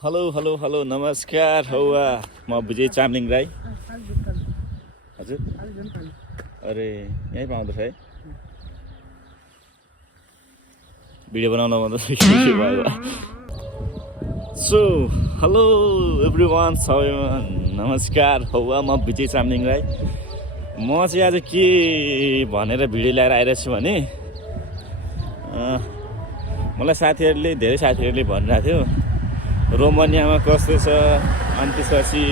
Hello hello hello नमस्कार हौवा म विजय चामलिङ राई हजुर अरे यहीँ पाउँदछ है भिडियो बनाउन भयो सो हेलो एभ्रिवान सबैमा नमस्कार हौवा म विजय चामलिङ राई म चाहिँ आज के भनेर भिडियो ल्याएर आइरहेको छु भने मलाई धेरै साथीहरूले भनिरहेको थियो रोमानियामा कस्तो छ अनि त्यसपछि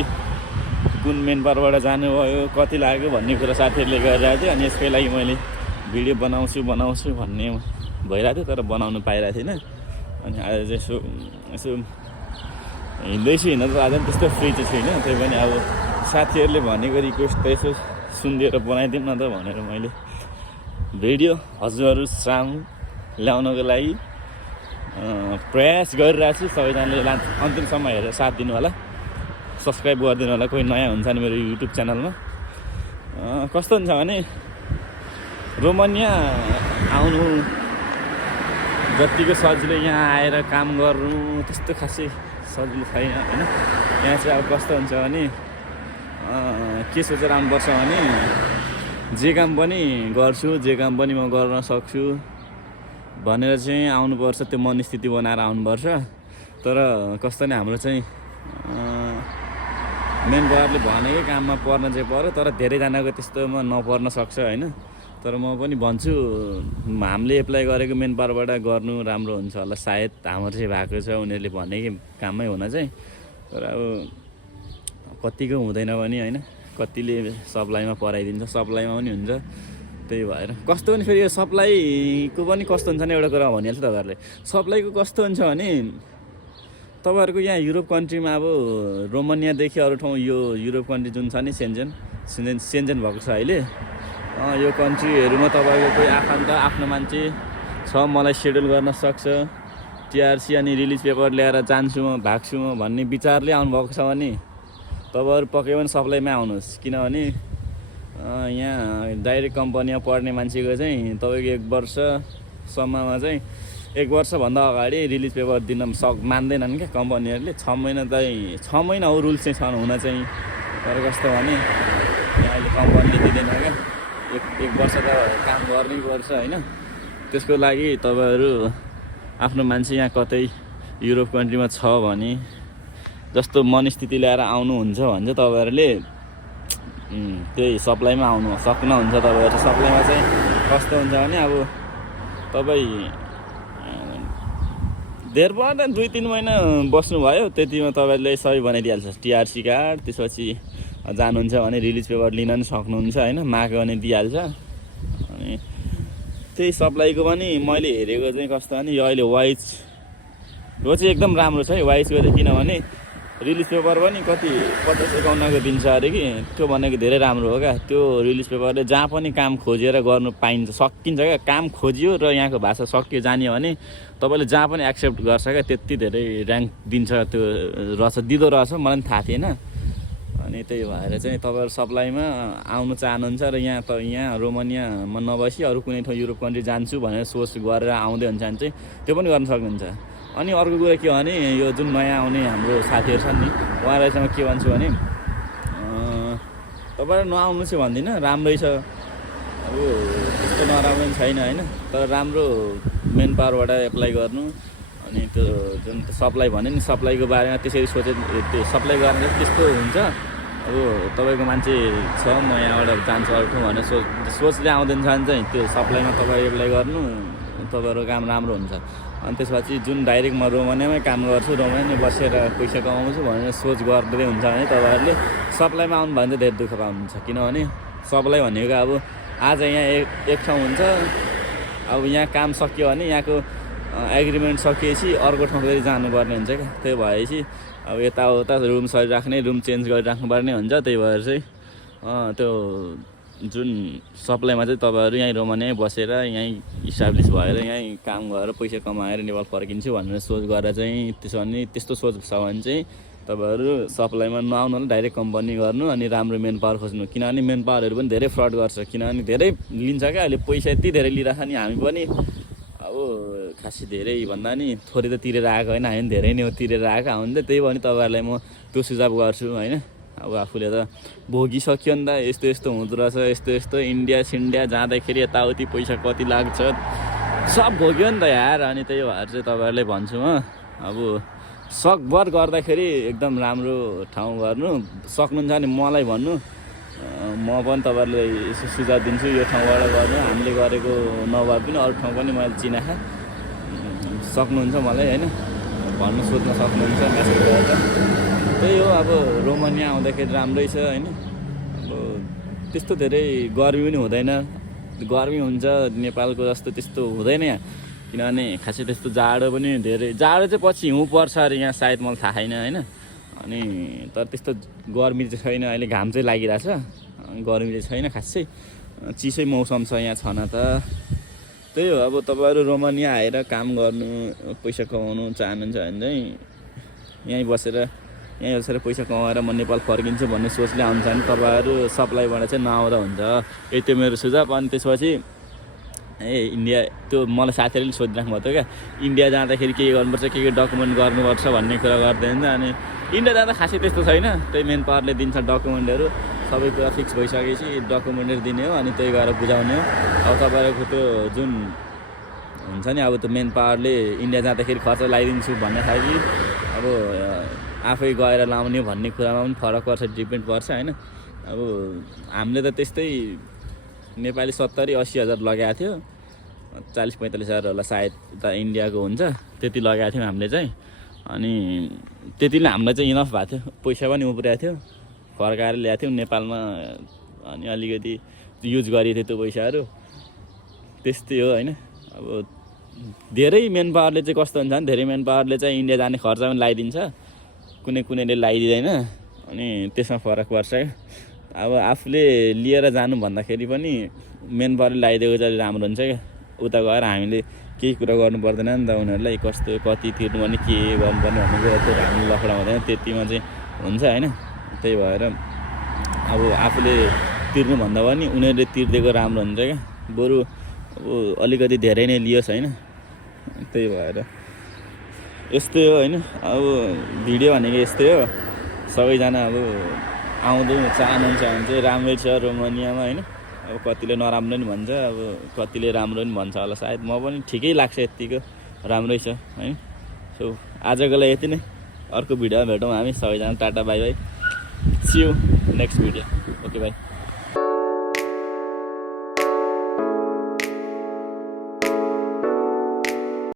कुन मेन पारबाट जानुभयो कति लाग्यो भन्ने कुरा साथीहरूले गरिरहेको थियो अनि यसकै लागि मैले भिडियो बनाउँछु भन्ने भइरहेको थियो तर बनाउनु पाइरहेको थिइनँ अनि आज चाहिँ यसो हिँड्दैछु हिँड्न त आज त्यस्तो फ्री चाहिँ छुइनँ त्यही पनि अब साथीहरूले भनेको रिक्वेस्ट त यसो सुनिदिएर बनाइदिउँ न त भनेर मैले भिडियो हजुरहरू सामु ल्याउनको लागि प्रयास गरिरहेको छु सबैजनाले अन्तिमसम्म हेरेर साथ दिनु होला सब्सक्राइब गरिदिनु होला कोही नयाँ हुन्छ नि मेरो युट्युब च्यानलमा कस्तो हुन्छ भने रोमानिया आउनु जतिको सजिलो यहाँ आएर काम गर्नु त्यस्तो खासै सजिलो छैन होइन यहाँ चाहिँ अब कस्तो हुन्छ भने के सोचेर आउनुपर्छ भने जे काम पनि गर्छु जे काम पनि म गर्न सक्छु भनेर चाहिँ आउनुपर्छ त्यो मनस्थिति बनाएर आउनुपर्छ तर कस्तो नि हाम्रो चाहिँ मेन पावरले भनेकै काममा पर्न चाहिँ पर्यो तर धेरैजनाको त्यस्तोमा नपर्न सक्छ होइन तर म पनि भन्छु हामीले एप्लाई गरेको मेन पावरबाट गर्नु राम्रो हुन्छ होला सायद हाम्रो चाहिँ भएको छ उनीहरूले भनेकै काममै हुन चाहिँ तर अब कतिको हुँदैन पनि होइन कतिले सप्लाईमा पराइदिन्छ सप्लाईमा पनि हुन्छ त्यही भएर कस्तो पनि फेरि यो सप्लाईको पनि कस्तो हुन्छ नि एउटा कुरा भनिहाल्छु तपाईँहरूले सप्लाईको कस्तो हुन्छ भने तपाईँहरूको यहाँ युरोप कन्ट्रीमा अब रोमानियादेखि अरू ठाउँ यो युरोप कन्ट्री जुन छ नि सेन्जेन भएको छ अहिले यो कन्ट्रीहरूमा तपाईँको कोही आफन्त आफ्नो मान्छे छ मलाई सेड्युल गर्न सक्छ टिआरसी अनि रिलिज पेपर ल्याएर जान्छु म भाग्छु म भन्ने विचारले आउनुभएको छ भने तपाईँहरू पक्कै पनि सप्लाईमै आउनुहोस् किनभने यहाँ डाइरेक्ट कम्पनीमा पढ्ने मान्छेको चाहिँ तपाईँको 1 वर्षसम्ममा चाहिँ 1 वर्षभन्दा अगाडि रिलिज पेपर दिन मान्दैनन् क्या कम्पनीहरूले 6 महिना हो रुल्स चाहिँ छन् हुन चाहिँ तर कस्तो भने यहाँ अहिले कम्पनीले दिँदैन क्या एक वर्ष त काम गर्नै पर्छ होइन त्यसको लागि तपाईँहरू आफ्नो मान्छे यहाँ कतै युरोप कन्ट्रीमा छ भने जस्तो मनस्थिति ल्याएर आउनुहुन्छ भने चाहिँ तपाईँहरूले त्यही सप्लाईमा आउनु सक्नुहुन्छ तपाईँहरू सप्लाईमा चाहिँ कस्तो हुन्छ भने अब तपाईँ धेर पर्दैन 2-3 महिना बस्नुभयो त्यतिमा तपाईँले सबै बनाइदिइहाल्छ टिआरसी कार्ड त्यसपछि जानुहुन्छ भने रिलिज पेपर लिन पनि सक्नुहुन्छ होइन माग्यो भने दिइहाल्छ अनि त्यही सप्लाईको पनि मैले हेरेको चाहिँ कस्तो भने यो अहिले वाइजको चाहिँ एकदम राम्रो छ है वाइजको चाहिँ किनभने रिलिज पेपर पनि कति 50-51को दिन्छ अरे कि त्यो भनेको धेरै राम्रो हो क्या त्यो रिलिज पेपरले जहाँ पनि काम खोजेर गर्नु पाइन्छ सकिन्छ क्या काम खोजियो र यहाँको भाषा सकियो जानियो भने तपाईँले जहाँ पनि एक्सेप्ट गर्छ क्या त्यति धेरै ऱ्याङ्क दिन्छ त्यो दिँदो रहेछ मलाई पनि थाहा थिएन अनि त्यही भएर चाहिँ तपाईँहरू सप्लाईमा आउनु चाहनुहुन्छ र यहाँ रोमानियामा नबसी अरू कुनै ठाउँ युरोप कन्ट्री जान्छु भनेर सोच गरेर आउँदै हुन्छ भने चाहिँ त्यो पनि गर्न सक्नुहुन्छ अनि अर्को कुरा के भने यो जुन नयाँ आउने हाम्रो साथीहरू छन् नि उहाँहरूसँग के भन्छु भने तपाईँहरू नआउनु चाहिँ भन्दिनँ राम्रै छ अब त्यस्तो नराम्रो पनि छैन होइन तर राम्रो मेन पावरबाट एप्लाई गर्नु अनि त्यो जुन सप्लाई भन्यो नि सप्लाईको बारेमा त्यसरी सोचे त्यो सप्लाई गर्ने त्यस्तो हुन्छ अब तपाईँको मान्छे छ म यहाँबाट जान्छु अरू ठाउँ भनेर सोचले आउँदैन भने चाहिँ त्यो सप्लाईमा तपाईँ एप्लाई गर्नु तपाईँहरूको काम राम्रो हुन्छ अनि त्यसपछि जुन डाइरेक्ट म रोमानियामै काम गर्छु रोमानियामै बसेर पैसा कमाउँछु भनेर सोच गर्दै हुन्छ भने तपाईँहरूले सप्लाईमा आउनु भने चाहिँ धेरै दुःख पाउनुहुन्छ किनभने सप्लाई भनेको अब आज यहाँ एक ठाउँ हुन्छ अब यहाँ काम सकियो भने यहाँको एग्रिमेन्ट सकिएपछि अर्को ठाउँ फेरि जानुपर्ने हुन्छ क्या त्यही भएपछि अब यताउता रुम सरिराख्ने रुम चेन्ज गरिराख्नुपर्ने हुन्छ त्यही भएर चाहिँ त्यो जुन सप्लाईमा चाहिँ तपाईँहरू यहीँ रोमानियामै बसेर यहीँ इस्टाब्लिस भएर यहीँ काम गरेर पैसा कमाएर नेपाल फर्किन्छु भनेर सोच गरेर चाहिँ त्यस्तो सोच छ भने चाहिँ तपाईँहरू सप्लाईमा नआउनु होला डाइरेक्ट कम्पनी गर्नु अनि राम्रो मेन पावर खोज्नु किनभने मेन पावरहरू पनि धेरै फ्रड गर्छ किनभने धेरै लिन्छ क्या अहिले पैसा यति धेरै लिइरहेको छ नि हामी पनि अब खासै धेरै भन्दा नि थोरै त तिरेर आएको होइन, हामी धेरै नै हो तिरेर आएको हुन्छ। त्यही भयो नि तपाईँहरूलाई म त्यो सुझाव गर्छु होइन। अब आफूले त भोगिसक्यो नि त, यस्तो यस्तो हुँदो रहेछ, यस्तो यस्तो इन्डिया सिन्डिया जाँदाखेरि यताउति पैसा कति लाग्छ सब भोग्यो नि त यार। अनि त्यही भएर चाहिँ तपाईँहरूलाई भन्छु म, अब सकभर गर्दाखेरि एकदम राम्रो ठाउँ गर्नु, सक्नुहुन्छ भने मलाई भन्नु, म पनि तपाईँहरूलाई यसो सुझाव दिन्छु यो ठाउँबाट गर्नु। हामीले गरेको नभए पनि अरू ठाउँ पनि मैले चिनाखा, सक्नुहुन्छ मलाई होइन भन्नु, सोध्न सक्नुहुन्छ मेसेज गरेर। त्यही हो, अब रोमानिया आउँदाखेरि राम्रै छ होइन। अब त्यस्तो धेरै गर्मी पनि हुँदैन, गर्मी हुन्छ नेपालको जस्तो त्यस्तो हुँदैन यहाँ, किनभने खासै त्यस्तो जाडो पनि धेरै, जाडो चाहिँ पछि हिउँ पर्छ अरे यहाँ सायद, मलाई थाहा छैन होइन। अनि तर त्यस्तो गर्मी चाहिँ छैन, अहिले घाम चाहिँ लागिरहेछ, गर्मी चाहिँ छैन खासै, चिसै मौसम छ यहाँ छन त। त्यही हो, अब तपाईँहरू रोमानिया आएर काम गर्नु, पैसा कमाउनु चाहनुहुन्छ भने चाहिँ यहीँ बसेर पैसा कमाएर म नेपाल फर्किन्छु भन्ने सोचले आउँछ भने तपाईँहरू सप्लाईबाट चाहिँ नआउँदा हुन्छ। यही त्यो मेरो सुझाव। अनि त्यसपछि इन्डिया, त्यो मलाई साथीहरूले सोधिराख्नु भएको थियो क्या, इन्डिया जाँदाखेरि के गर्नुपर्छ, के डकुमेन्ट गर्नुपर्छ भन्ने कुरा गर्दैन। अनि इन्डिया जाँदा खासै त्यस्तो छैन, त्यही मेन पावरले दिन्छ डकुमेन्टहरू, सबै कुरा फिक्स भइसकेपछि डकुमेन्टहरू दिने हो, अनि त्यही गरेर बुझाउने हो। अब तपाईँहरूको त्यो जुन हुन्छ नि, अब त्यो मेन पावरले इन्डिया जाँदाखेरि खर्च लगाइदिन्छु भन्ने खायो कि अब आफै गएर लाउने भन्ने कुरामा पनि फरक पर्छ, डिपेन्ड पर्छ होइन। अब हामीले त त्यस्तै नेपाली 70-80 हजार लगाएको थियो, 40-45 हजार होला सायद उता इन्डियाको हुन्छ, त्यति लगाएको थियौँ हामीले चाहिँ। अनि त्यतिले हामीलाई चाहिँ इनफ भएको थियो, पैसा पनि उब्रिएको थियो, फर्काएर ल्याएको थियौँ नेपालमा। अनि अलिकति युज गरिएको थियो त्यो पैसाहरू, त्यस्तै हो होइन। अब धेरै मेन पावरले चाहिँ कस्तो हुन्छ भने, धेरै मेन पावरले चाहिँ इन्डिया जाने खर्च पनि लगाइदिन्छ, कुनैले लगाइदिँदैन, अनि त्यसमा फरक पर्छ क्या। अब आफूले लिएर जानु भन्दाखेरि पनि मेन पावरले लगाइदिएको चाहिँ राम्रो हुन्छ क्या। उता गएर हामीले केही कुरा गर्नु पर्दैन नि त, उनीहरूलाई कस्तो कति तिर्नु भने के गर्नुपर्ने भन्ने कुरा चाहिँ हामीले लफडा हुँदैन, त्यतिमा चाहिँ हुन्छ होइन। त्यही भएर अब आफूले तिर्नुभन्दा पनि उनीहरूले तिर्दिएको राम्रो हुन्छ क्या, बरु अब अलिकति धेरै नै लियोस् होइन। त्यही भएर यस्तै हो होइन। अब भिडियो भनेको यस्तै हो, सबैजना अब आउँदो चाहनुहुन्छ भने चाहिँ राम्रै छ रोमानियामा होइन। अब कतिले नराम्रो नि भन्छ, अब कतिले राम्रो नि भन्छ होला सायद, म पनि ठिकै लाग्छ, यत्तिको राम्रै छ होइन। सो आजको लागि यति नै, अर्को भिडियोमा भेटौँ हामी सबैजना, tata bye bye, see you next video, okay by.